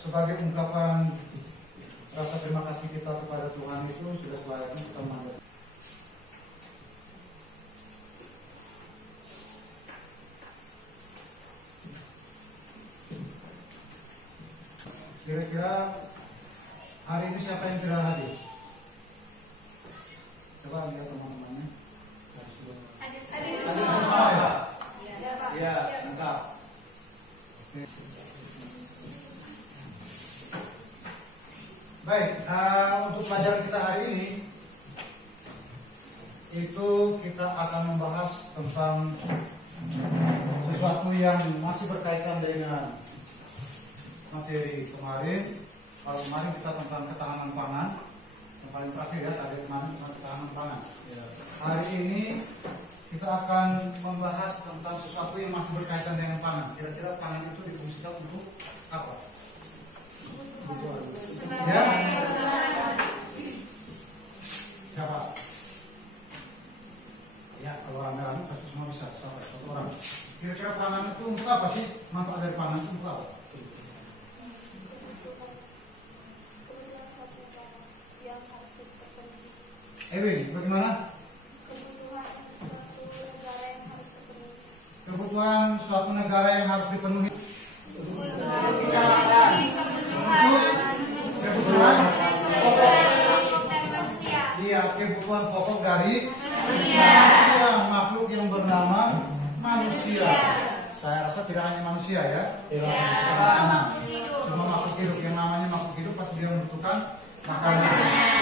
sebagai ungkapan rasa terima kasih kita kepada Tuhan itu sudah selayaknya kita menghadap. Kira-kira hari ini siapa yang tidak hadir? Coba lihat teman-temannya. Hadir semua ya? Iya, lengkap. Oke. Baik, untuk pelajaran kita hari ini itu kita akan membahas tentang sesuatu yang masih berkaitan dengan materi kemarin. Kalau kemarin kita tentang ketahanan pangan, yang paling terakhir ya, tadi kemarin tentang ketahanan pangan. Hari ini kita akan membahas tentang sesuatu yang masih berkaitan dengan pangan. Kira-kira pangan itu difungsikan untuk apa? Ya? Siapa? Ya, kalau rame-rame pasti semua bisa. Satu orang. Kira-kira pangan itu untuk apa sih? Manfaat dari pangan itu untuk apa? Ewin, bagaimana? Kebutuhan suatu negara yang harus dipenuhi. Kebutuhan iya, kebutuhan pokok dari manusia, makhluk yang bernama manusia. Saya rasa tidak hanya manusia ya. Cuma makhluk hidup, yang namanya makhluk hidup pasti dia membutuhkan makanan.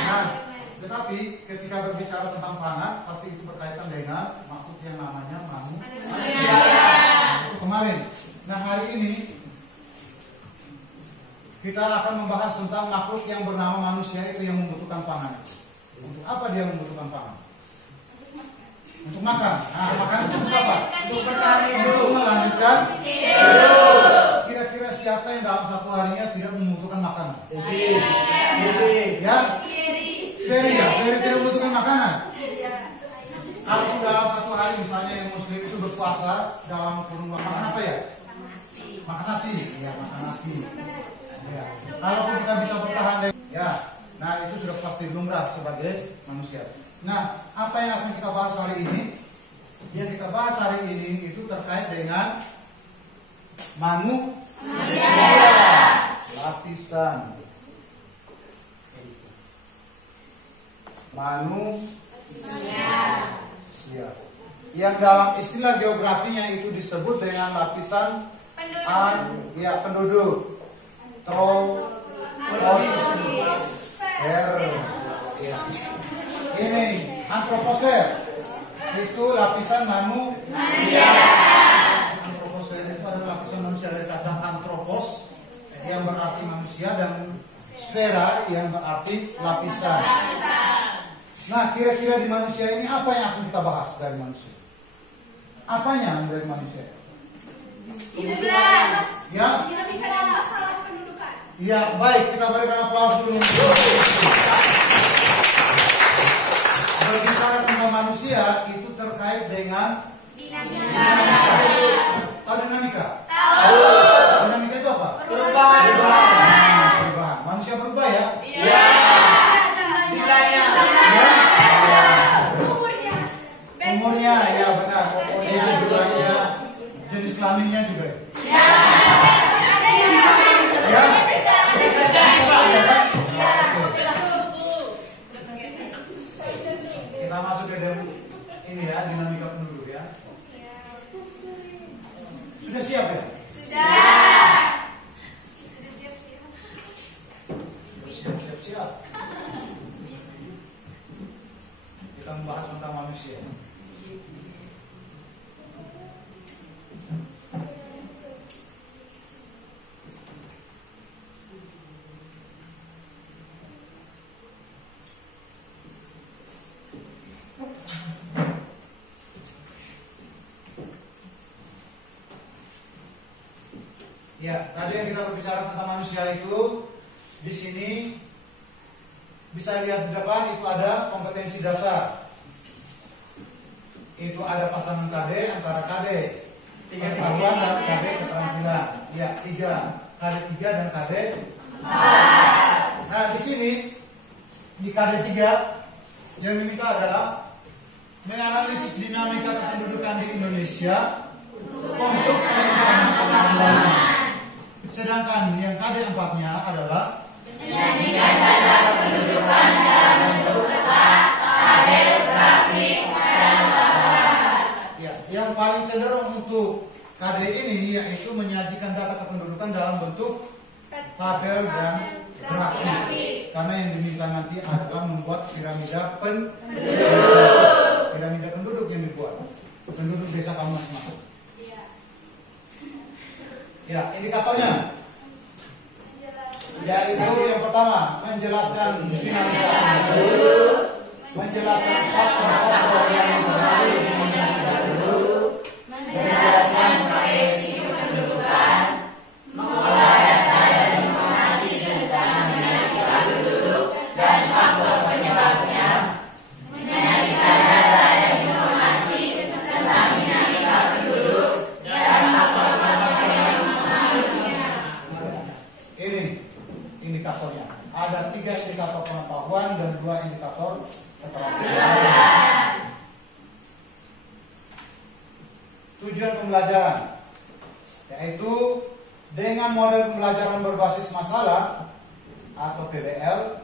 Nah, tetapi ketika berbicara tentang pangan, pasti itu berkaitan dengan makhluk yang namanya manusia. Itu kemarin. Nah, hari ini kita akan membahas tentang makhluk yang bernama manusia itu yang membutuhkan pangan. Untuk apa dia membutuhkan pangan? Untuk makan. Nah, makan itu untuk apa? Untuk melanjutkan hidup. Kira-kira siapa yang dalam satu harinya tidak membutuhkan makanan? Ya? Ferry tidak membutuhkan makanan. Kalau dalam satu hari misalnya yang muslim itu berpuasa dalam kurun makan apa ya? Makan nasi. Ya, makan nasi. Ya. Kalau kita bisa bertahan dari ya, nah itu sudah pasti lumrah sebagai manusia. Nah, apa yang akan kita bahas hari ini? Yang kita bahas hari ini itu terkait dengan manusia. Lapisan manusia. Yang dalam istilah geografinya itu disebut dengan lapisan penduduk. Troposfer. Ya. Ini antroposfer itu lapisan manusia. Antroposfer itu adalah lapisan manusia dari kata antropos yang berarti manusia dan sfera yang berarti lapisan. Nah, kira-kira di manusia ini apa yang akan kita bahas dari manusia? Apanya dari manusia? Ya. Ya, baik, kita berikan aplaus dulu. Berbicara tentang manusia itu terkait dengan dinamika. Tahu dinamika? Tahu. Dinamika itu apa? Perubahan. Manusia berubah ya? Iya. Jumlahnya. Umurnya, ya benar. Jumlahnya, jenis kelaminnya juga. Ya. Ya. Kita masuk ke dalam ini ya, dinamika penduduk ya. Sudah siap ya? Sudah siap. Kita membahas tentang manusia. Ya, tadi yang kita berbicara tentang manusia itu di sini bisa lihat di depan itu ada kompetensi dasar. Itu ada pasangan KD antara KD pengetahuan dan KD keterampilan. Ya, 3. KD3 dan KD4. Nah, di sini di KD3 yang diminta adalah menganalisis dinamika kependudukan di Indonesia untuk perencanaan pembangunan. Sedangkan yang KD4-nya adalah menyajikan data kependudukan dalam bentuk peta, tabel, grafik, dan laporan. Ya, yang paling cenderung untuk KD ini yaitu menyajikan data kependudukan dalam bentuk tabel dan grafik. Karena yang diminta nanti adalah membuat piramida penduduk yang dibuat. Penduduk desa kamu masing-masing. Ya, indikatornya yaitu yang pertama menjelaskan dinamika penduduk, menjelaskan faktor-faktor yang mempengaruhi dinamika penduduk, menjelaskan proyeksi kependudukan, mengolah data dan informasi tentang dinamika penduduk dan faktor penyebabnya, menyajikan data dan informasi tentang dinamika penduduk dan faktor-faktor yang mempengaruhinya. Ini indikatornya. Ada 3 indikator pengetahuan dan 2 indikator keterampilan. Tujuan pembelajaran yaitu dengan model pembelajaran berbasis masalah atau PBL,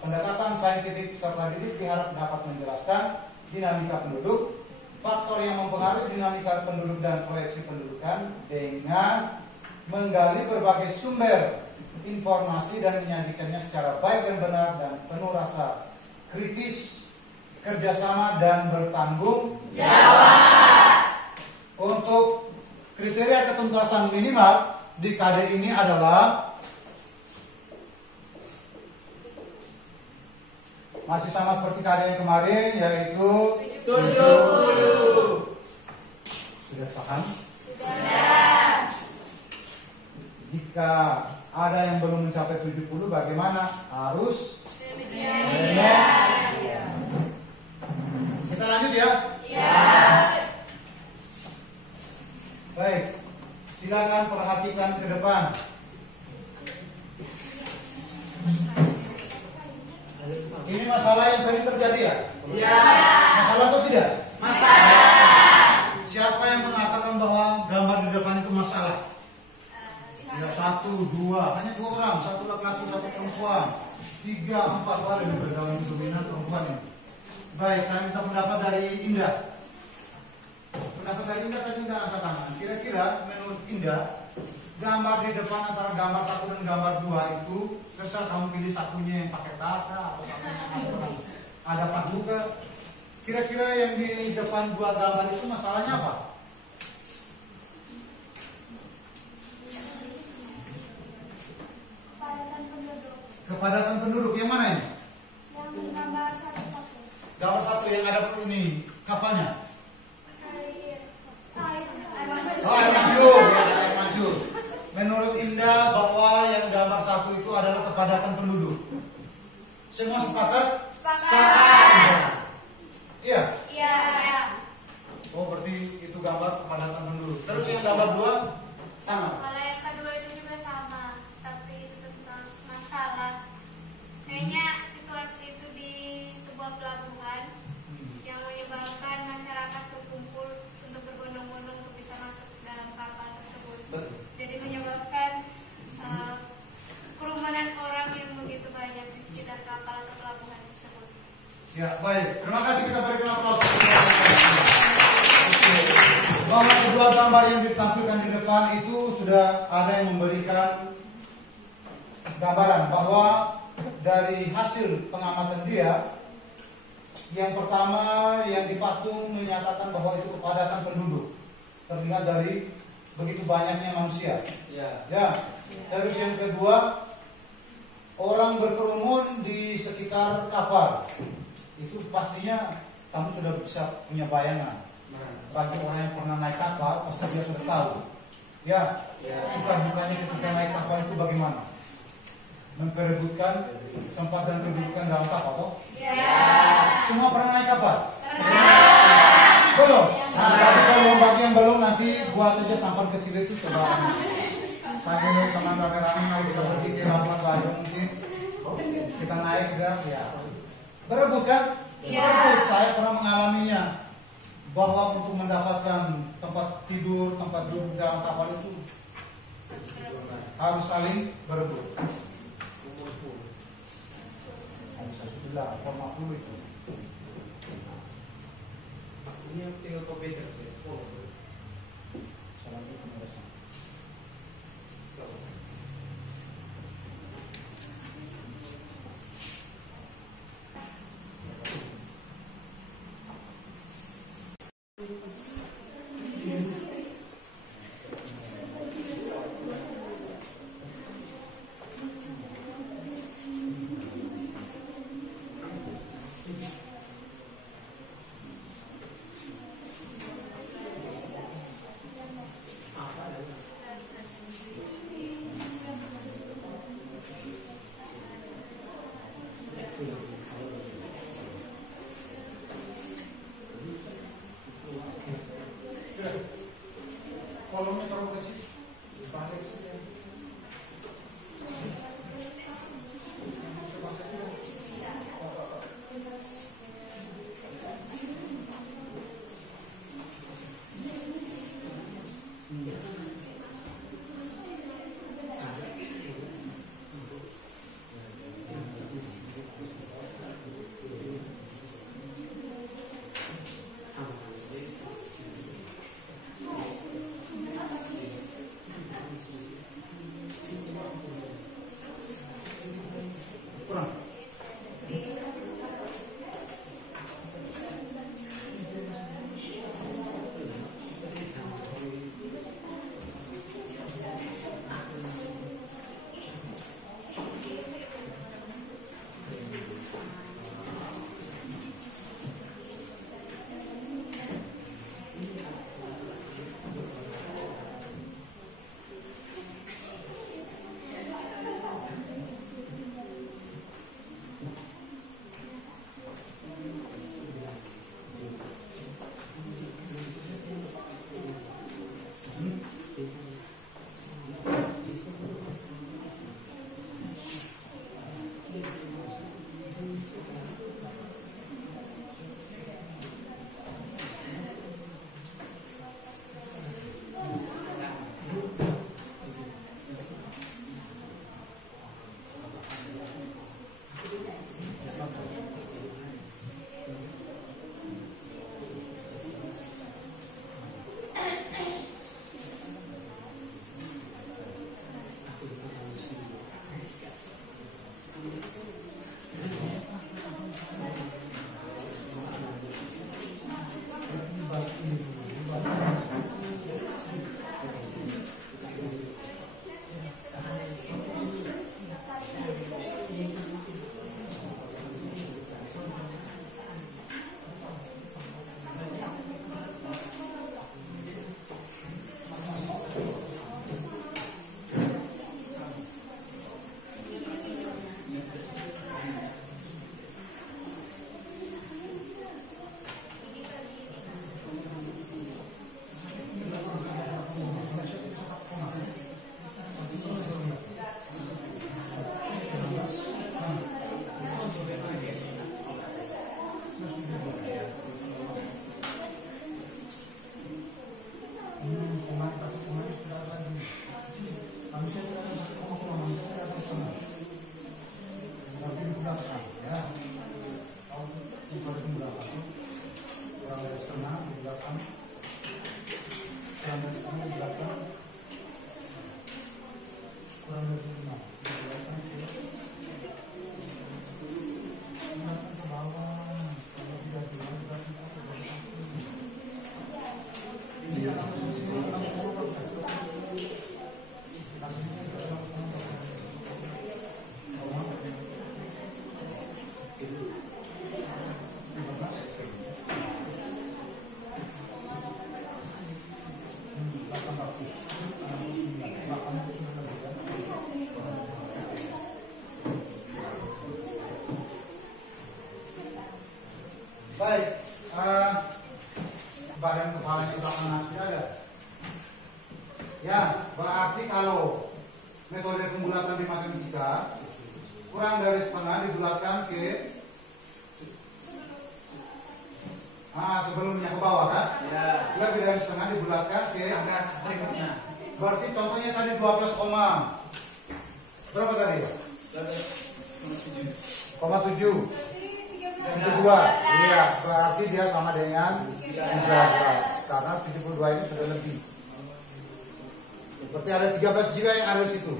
pendekatan saintifik serta didik diharap dapat menjelaskan dinamika penduduk, faktor yang mempengaruhi dinamika penduduk dan proyeksi pendudukan dengan menggali berbagai sumber informasi dan menyajikannya secara baik dan benar dan penuh rasa kritis, kerjasama dan bertanggung jawab. Untuk kriteria ketuntasan minimal di KD ini adalah masih sama seperti KD yang kemarin, yaitu 70. Sudah paham? Sudah. Jika ada yang belum mencapai 70, bagaimana? Harus kita lanjut ya? Ya. Baik, silakan perhatikan ke depan. Ini masalah yang sering terjadi ya? Iya. Masalah atau tidak? Masalah. Siapa yang mengatakan bahwa gambar di depan itu masalah? Ya, 1, 2, hanya 2 orang, 1 laki-laki, 1 perempuan, 3, 4 orang yang bergaul dominan perempuan ini. Baik, saya minta pendapat dari Indah. Pendapat dari Indah tadi Indah angkat tangan. Kira-kira menurut Indah, gambar di depan antara gambar 1 dan gambar 2 itu, terserah kamu pilih satunya yang pakai tas atau satunya ada paduka. Kira-kira yang di depan 2 gambar itu masalahnya apa? Kepadatan penduduk yang mana ini? Yang gambar 1. Gambar 1 yang ada ini kapalnya. Oh, air mancur, ya, air mancur. Menurut Indah bahwa yang gambar 1 itu adalah kepadatan penduduk. Semua sepakat? Sepakat. Iya. Iya. Oh, berarti itu gambar kepadatan penduduk. Terus yang gambar 2 sama. Kalau yang kedua itu juga sama, tapi itu tentang masalah. Kayaknya situasi itu di sebuah pelabuhan yang menyebabkan masyarakat berkumpul untuk berbondong-bondong untuk bisa masuk dalam kapal tersebut. Betul. Jadi menyebabkan kerumunan orang yang begitu banyak di sekitar kapal atau pelabuhan tersebut. Ya, baik. Terima kasih, kita berikan aplaus. Bahwa kedua gambar yang ditampilkan di depan itu sudah ada yang memberikan gambaran bahwa dari hasil pengamatan dia, yang pertama yang dipatung menyatakan bahwa itu kepadatan penduduk, terlihat dari begitu banyaknya manusia. Ya. Terus yang kedua, orang berkerumun di sekitar kapal. Itu pastinya kamu sudah bisa punya bayangan. Bagi orang yang pernah naik kapal, pasti dia sudah tahu. Ya. Suka dukanya ketika naik kapal itu bagaimana? Memperebutkan tempat dan kedudukan dalam kapal, toh? Semua pernah naik kapal? Belum? Nah, tapi kalau bagi yang belum, nanti buat saja sampan kecil itu coba Pakai teman rame-rame naik seperti di lapangan Bandung mungkin kita naik ya. Berebut kan? Berebut. Saya pernah mengalaminya bahwa untuk mendapatkan tempat tidur, tempat duduk dalam kapal itu harus saling berebut. Sudah format dulu itu. Ini yang tinggal komputer. 3 kurang dari setengah dibulatkan ke sebelumnya ke bawah kan? Ya. Lebih dari setengah dibulatkan ke Atas berikutnya. berarti contohnya tadi 12, berapa tadi? 0,7 itu 2. Iya, berarti dia sama dengan 13 karena 72 ini sudah lebih. Berarti ada 13 jiwa yang ada di situ.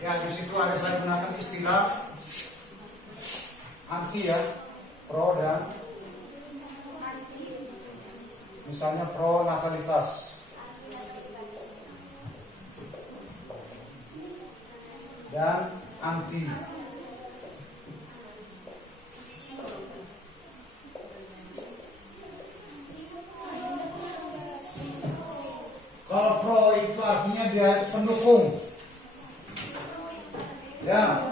Ya, di situ ada saya gunakan istilah anti ya, pro dan misalnya pro natalitas dan anti. Kalau pro itu artinya dia pendukung. Ya.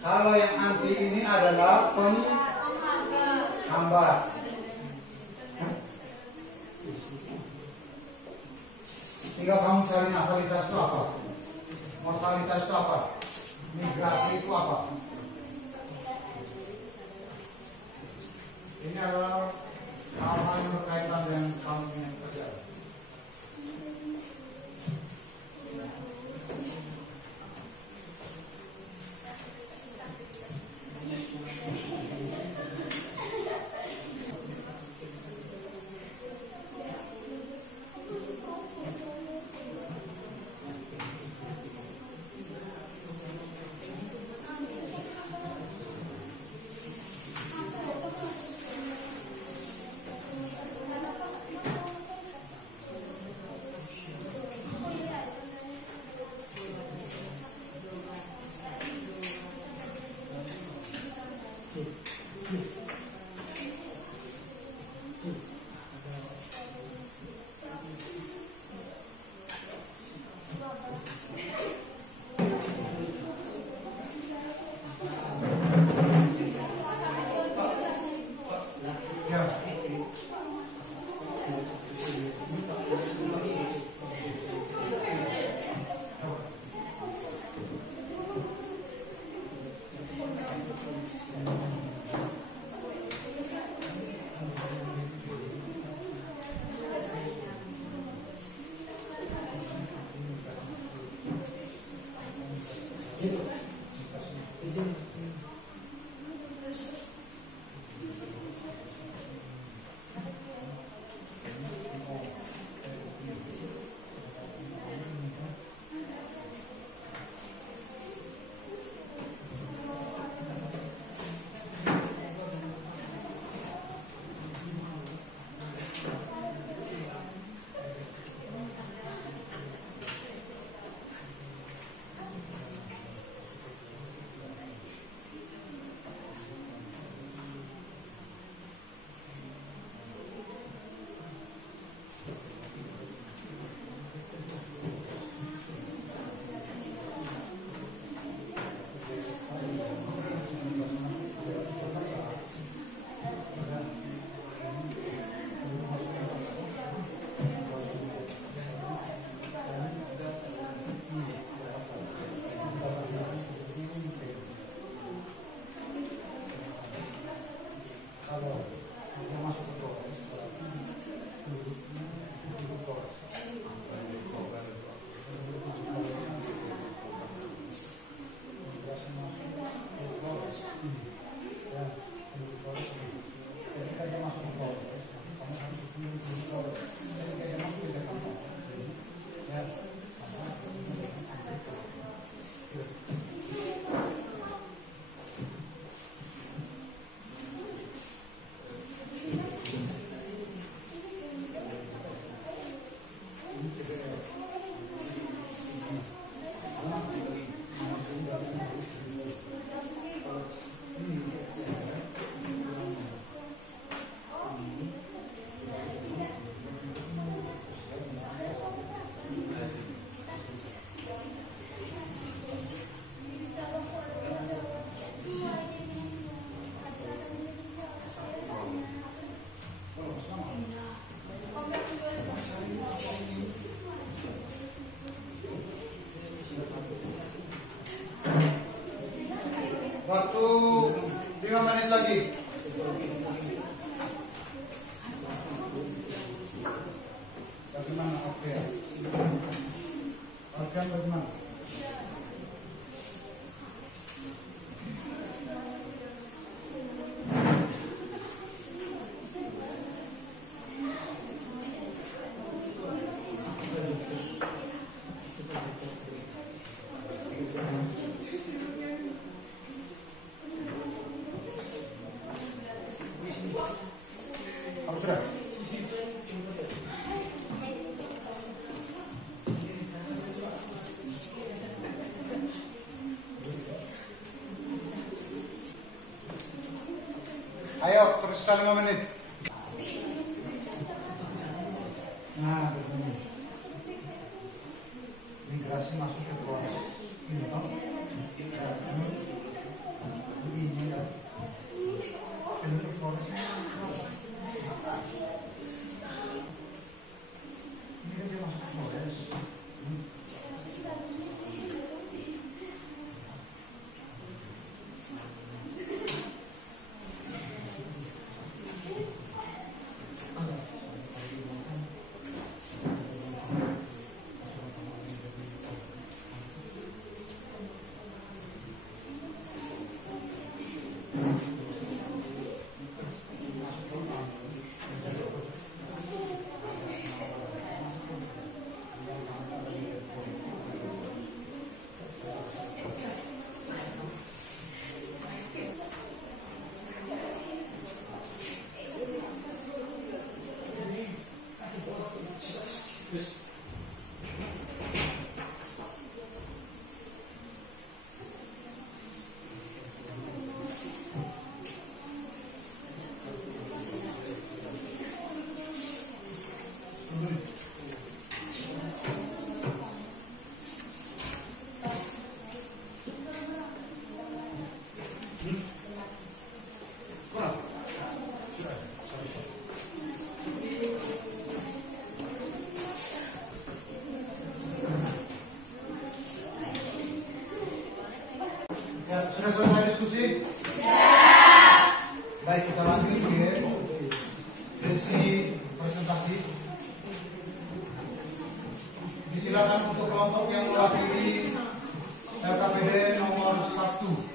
Kalau yang anti ini adalah penghambat. Tinggal kamu cari natalitas itu apa? Mortalitas itu apa? Migrasi itu apa? Ini adalah hal-hal yang berkaitan dengan kamu yang kerja. Sofian bagaimana? Apa sudah? Ayo, terusan 5 menit. Nah, begini. Migrasi masuk ke proses. Ini toh. Ini ya. Ini prosesnya. Ini kan dia masuk ke proses. Ya, sudah selesai diskusi? Ya. Baik, kita lanjut ya. Sesi presentasi. Disilakan untuk kelompok yang mewakili LKPD nomor 1.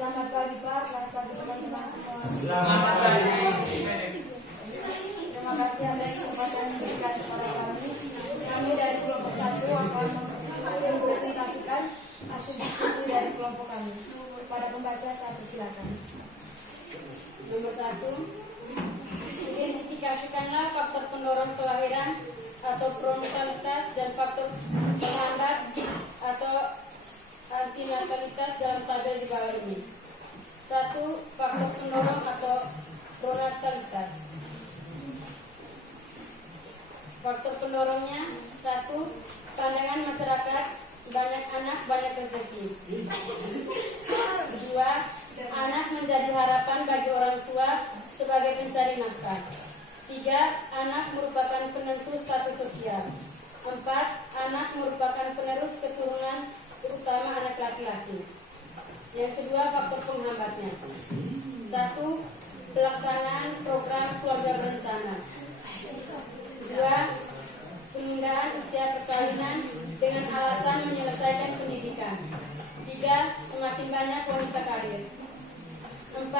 Selamat pagi Pak, selamat pagi teman-teman semua. Selamat pagi. Terima kasih atas kesempatan yang diberikan kepada kami. Kami dari kelompok 1 akan mempresentasikan hasil diskusi dari kelompok kami. Pada pembaca satu silakan. Nomor 1, identifikasikanlah faktor pendorong kelahiran atau pronatalitas dan faktor penghambat atau antinatalitas dalam tabel di bawah ini. 1. Faktor pendorong atau pronatalitas. Faktor pendorongnya: 1. Pandangan masyarakat, banyak anak, banyak rezeki. 2. Anak menjadi harapan bagi orang tua sebagai pencari nafkah. 3. Anak merupakan penentu status sosial. 4. Anak merupakan penerus keturunan, terutama anak laki-laki. Yang kedua, faktor penghambatnya. 1. Pelaksanaan program keluarga berencana. 2. Penundaan usia perkawinan dengan alasan menyelesaikan pendidikan. 3. Semakin banyak wanita karir. 4.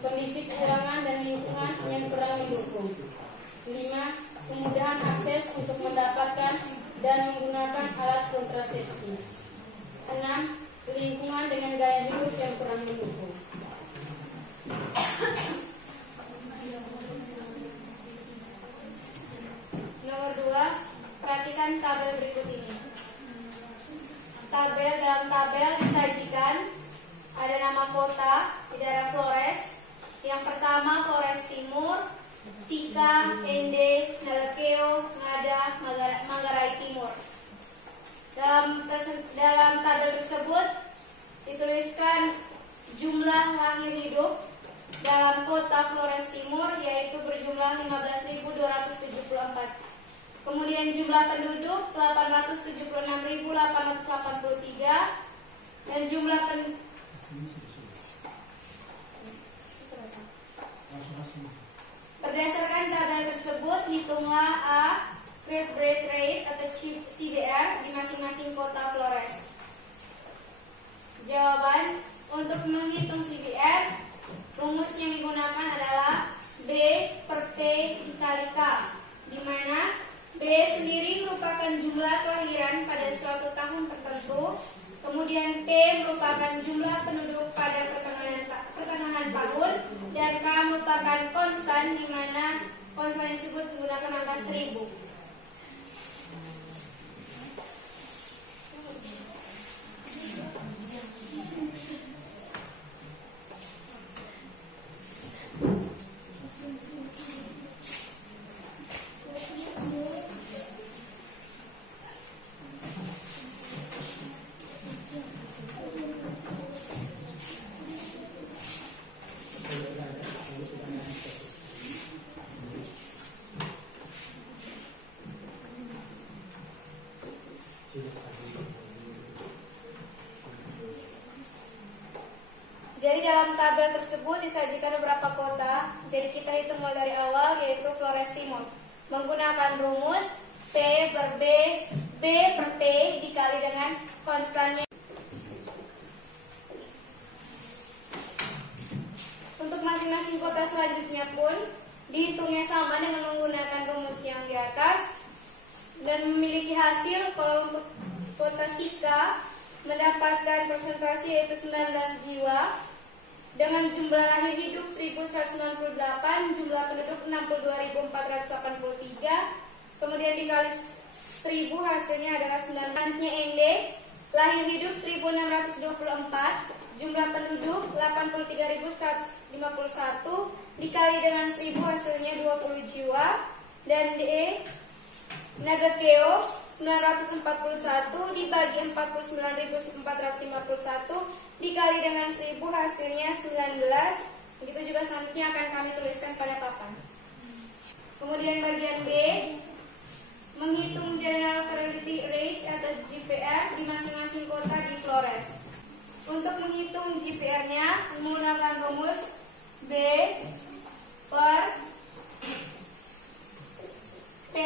Kondisi keuangan dan lingkungan yang kurang mendukung. 5. Kemudahan akses untuk mendapatkan dan menggunakan alat kontrasepsi. 6. Lingkungan dengan gaya hidup yang kurang mendukung. Nomor 2, perhatikan tabel berikut ini. Dalam tabel disajikan ada nama kota di daerah Flores. Yang pertama Flores Timur, Sika, Ende, Nalakeo, Ngada, Manggarai Timur. Dalam tabel tersebut dituliskan jumlah lahir hidup dalam kota Flores Timur, yaitu berjumlah 15.800 Kemudian jumlah penduduk 876.883 dan jumlah berdasarkan tabel tersebut, hitunglah A. Grade rate atau CBR di masing-masing kota Flores. Jawaban, untuk menghitung CBR, rumus yang digunakan adalah B per P dikali K, di mana B sendiri merupakan jumlah kelahiran pada suatu tahun tertentu, kemudian P merupakan jumlah penduduk pada pertengahan tahun, dan K merupakan konstan, di mana konstan tersebut menggunakan angka 1000. Jadi dalam tabel tersebut disajikan beberapa kota. Jadi kita hitung mulai dari awal, yaitu Flores Timur. Menggunakan rumus P per B per P dikali dengan konstannya. Untuk masing-masing kota selanjutnya pun dihitungnya sama dengan menggunakan rumus yang di atas dan memiliki hasil. Kalau untuk kota Sika mendapatkan presentasi yaitu 19 jiwa dengan jumlah lahir hidup 1198, jumlah penduduk 62.483, kemudian dikali 1000 hasilnya adalah 9. Selanjutnya ND, lahir hidup 1624, jumlah penduduk 83.151, dikali dengan 1000 hasilnya 20 jiwa. Dan DE, Nagakeo 941 dibagi 49.451 dikali dengan 1000 hasilnya 19. Begitu juga selanjutnya akan kami tuliskan pada papan. Kemudian bagian B, menghitung General Fertility Rate atau GPR di masing-masing kota di Flores. Untuk menghitung GPR-nya menggunakan rumus B per P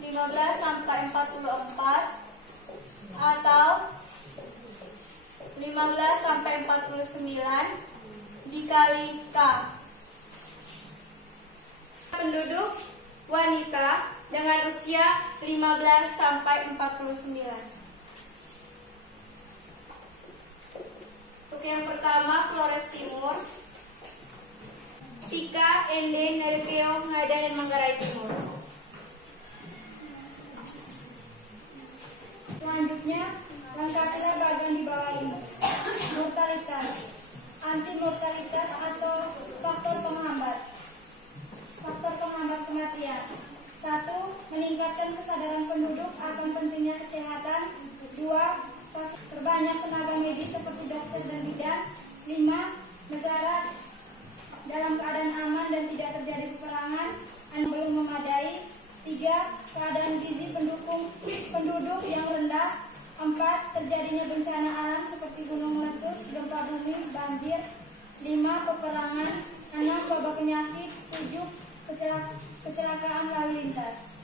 15 sampai 44 atau 15 sampai 49 dikali K. Penduduk wanita dengan usia 15 sampai 49. Untuk yang pertama Flores Timur, Sika, Ende, Nagakeo, Ngada, dan Manggarai Timur. Selanjutnya, lengkapilah bagian di bawah ini. Mortalitas, anti-mortalitas atau faktor penghambat. Faktor penghambat kematian. 1. Meningkatkan kesadaran penduduk akan pentingnya kesehatan. 2. Perbanyak tenaga medis seperti dokter dan bidan. 5. Negara dalam keadaan aman dan tidak terjadi peperangan. Belum memadai. 3. Keadaan gizi penduduk yang rendah. 4. Terjadinya bencana alam seperti gunung meletus, gempa bumi, banjir. 5. Peperangan. 6. Wabah penyakit. 7. Kecelakaan lalu lintas.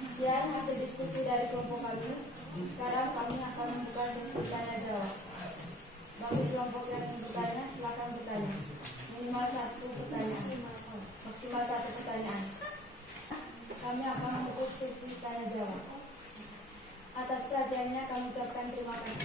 Sekian hasil diskusi dari kelompok kami. Sekarang kami akan membuka sesi tanya jawab. Bagi kelompok yang ingin bertanya, silakan bertanya. Minimal 1 pertanyaan, maksimal 1 pertanyaan. Kami akan menutup sesi tanya jawab. Atas perhatiannya kami ucapkan terima kasih.